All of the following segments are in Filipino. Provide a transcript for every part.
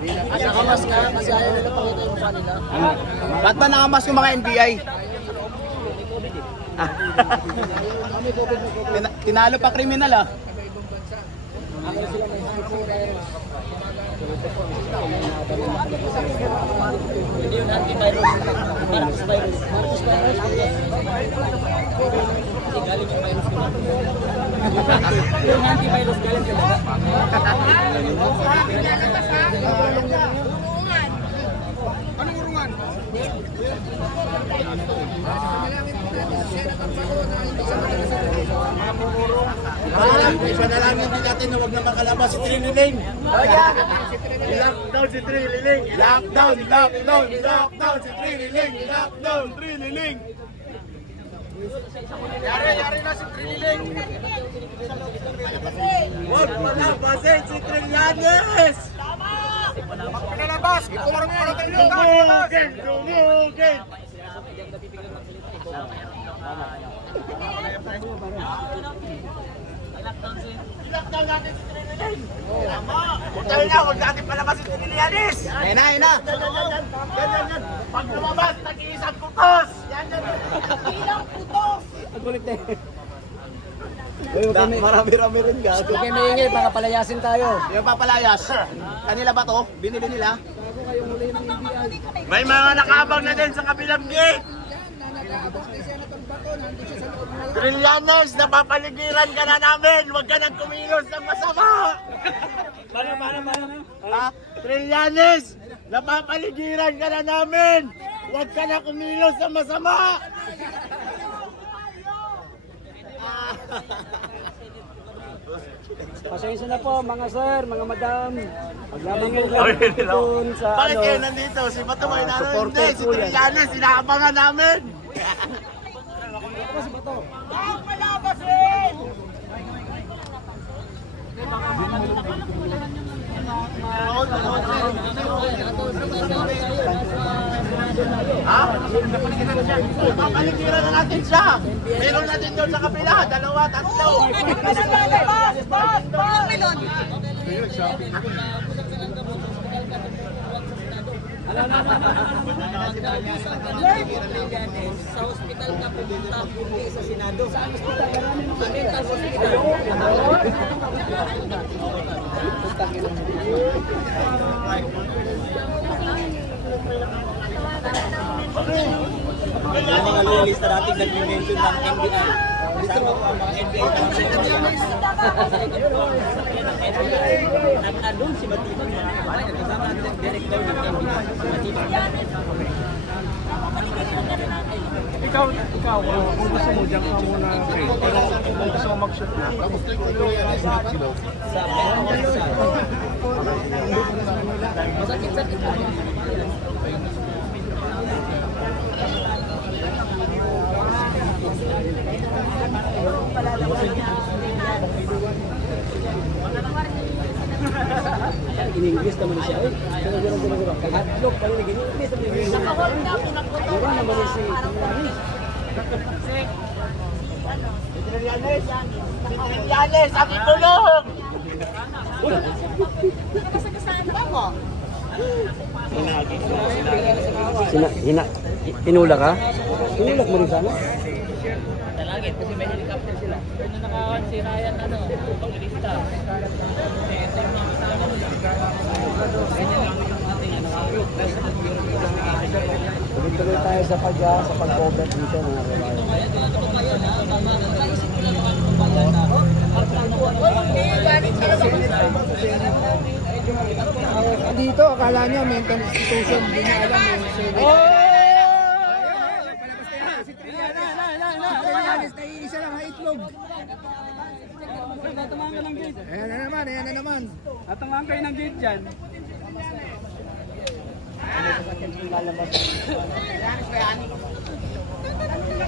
Nakamas ka kasi ayaw nila pakita yung mukha nila. Ba't ba nakamas yung mga NBI? Tinalo pa kriminal ah. Hindi yun antivirus. Marcus virus. Marcus virus. Kasi galing yung virus ko. Yung antivirus galing talaga. Anong urungan? Panalangin din natin na huwag na makalabas si Triniling. Lockdown si Triniling. Lockdown, lockdown, lockdown si Triniling. Lockdown, Triniling. Yari na si Triniling. Huwag palabasin si Trillanes. Pinalabas. Iporme na tayo. Dumugin, dumugin. Lockdown natin si Triniling. Tayo na, huwag natin palabas si Trinillanes. Ayun na, ayun na. Yan. Pag lumabas, nag-iisang putos. Yan. Ilang putos. Marami-rami rin gago. Huwag kayo maingay, baka palayasin tayo. Yung papalayas. Kanila ba to? Binili nila? May mga nakabang na din sa kabilang gate. Trillanes, napapaligiran ka na namin. Huwag ka nang kumilos ng masama. Ha? Trillanes, napapaligiran ka na namin. Huwag ka na kumilos ng masama. Pasensya na po mga sir, mga madam. Maglamang yung lang doon sa Bakit ano. kayo nandito? Si Bato may naro. supporter Hindi, si po yan. Trillanes, inaabangan namin. Ha? Papaligiran na natin siya. Meron natin doon sa kapila. 2, 3. Sa ospital ka pumunta, hindi sa Senado. Sa ospital ka namin? Sa mental hospital. Yan yung ano yung lista natin nag-mention ng NBI. Kasama ko ang mga NBI. Nag-adon si Matibang mga kabayan. Kasama natin ang director ng NBI. Si Matibang. Ikaw, kung gusto mo, diyan ka muna kay. Pero kung gusto mo mag-shoot na, tapos Sa pera masakit-sakit lang. In-English naman siya. Gano'n. Kahatlok pa rin. In-English naman siya. Meron naman si Trillanes. Si Trillanes, ang itulong! Tinulak ka? Tinulak mo rin sana? Talagit kasi may helicopter sila. Pero nakawan si Ryan paglilista. Ito yung mga kasama mo. Ganyan lang yung ating group. Tuloy tayo sa pag-cover dito mga dito, akala niya mental institution, hindi niya alam si Trillanes na iisa lang ang itlog. Ayan na naman. Tatangan kayo ng gate dyan.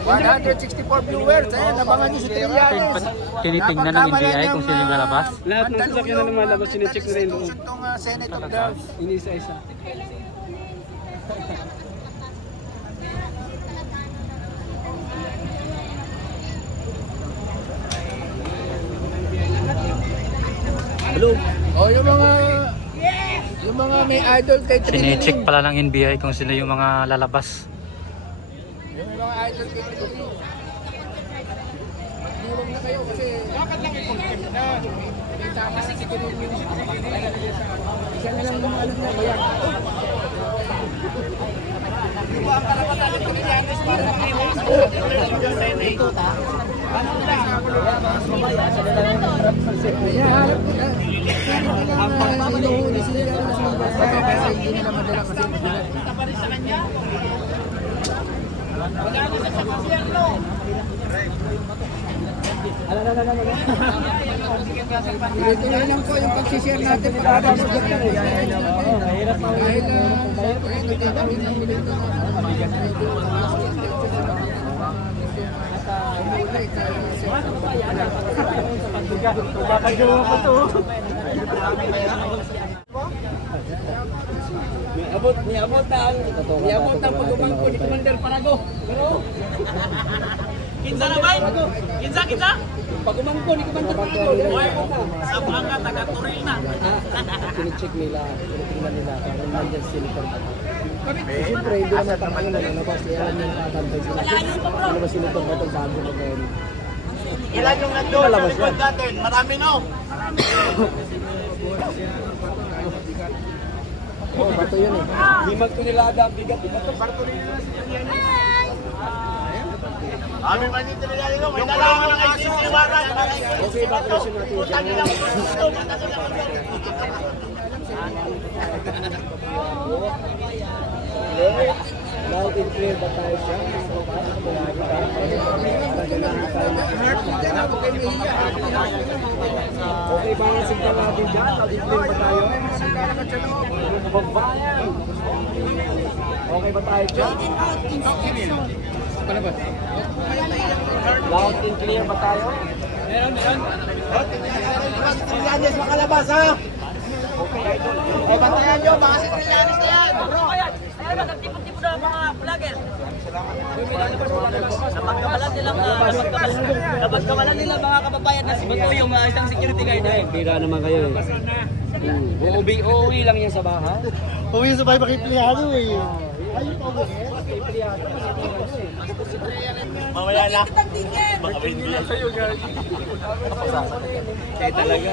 164 viewers, ayan, nabangan niyo si Trillanes. Tinitingnan ng NBI kung sino yung lalabas. Lahat ng sasakyan na lumalabas, sinecheck na rin doon. Itong Senate of the Inisa-isa. O yung mga Yung mga may idol kay Trinity. Sine-check pala ng NBI kung sino yung mga lalabas. Yung mga idol kay Trinity. Magdulong na kayo kasi Bakit lang i-confirm na? may tama si Trinity. Isa na lang mga alam na kaya. Di ba ang karapatan ng Pilipinas para makiwas sa Senate? Ano lang? Kaya harap nila. Kaya inuhuli sila sa mga basta pero hindi nila madala kasi punta pa rin sa kanya. Wala na sa gobyerno. Tuloy-tuloy lang po yung pag-share natin pagkatapos dyan. Dahil nagkakaroon ng milito Niabot na pag-umangko ni Commander Parago. Pero kinsa naman? Kinsa? Pag-umangko ni Commander Parago. Sa bangka taga-Turil na. Kini-check nila, tinitingnan nila kung nandiyan sila Senator. Siyempre, hindi naman tayo nalabas. Kaya alam nila nakatantay sila. Ano ba Senator Bato bago mag-ayon? Ilan yung nandun sa likod natin? Marami no? Oo, bato yun eh. Limag ko nila ang bigat. Kami manitilihan nyo, may nalaman ng ICC warrant. Okay, evacuation natin dyan. Loud and clear ba tayo siya? Okay ba ang signal natin dyan? Loud and clear ba tayo? Okay ba tayo dyan? Loud and clear ba tayo? Trillanes makalabas ha? Eh, bantayan nyo, baka si Trillanes na yan. Nagtipon-tipon na mga vlogger. Napagkamalan nila mga kababayan na si Bato yung isang security guard. Bira naman kayo eh. Uuwi lang yan sa bahay. Uwi sa bahay makiplihado eh. Ayun pa uwi. Mamaya na. Kaya talaga.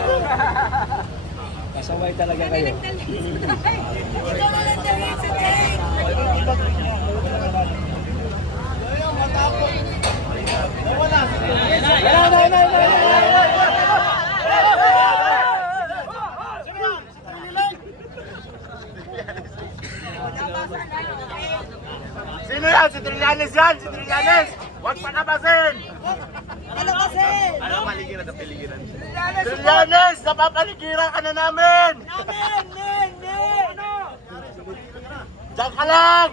Kasaway talaga kayo. Sino yan? Si Trillanes yan! Si Trillanes! Huwag panabasin! Ano paligiran na piligiran? Trillanes! Napapaligiran ka na namin! Diyan ka lang!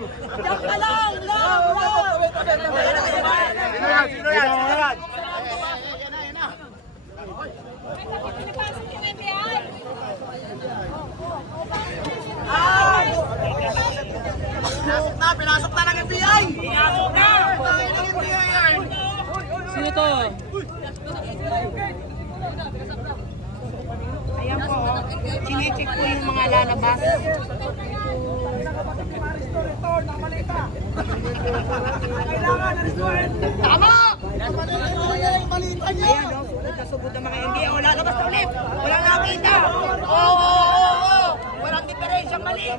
Sino yan? Sino yan? Sino yan? Pinasok na ng FBI! Pinasok na! Ng FBI yan! Sino to? Ayan po, chinecheck po yung mga lalabas. Tama! Ayan o, sugod ng mga hindi. O, lalabas na ulit. Walang nakita. Oo! Walang diferensyang mali.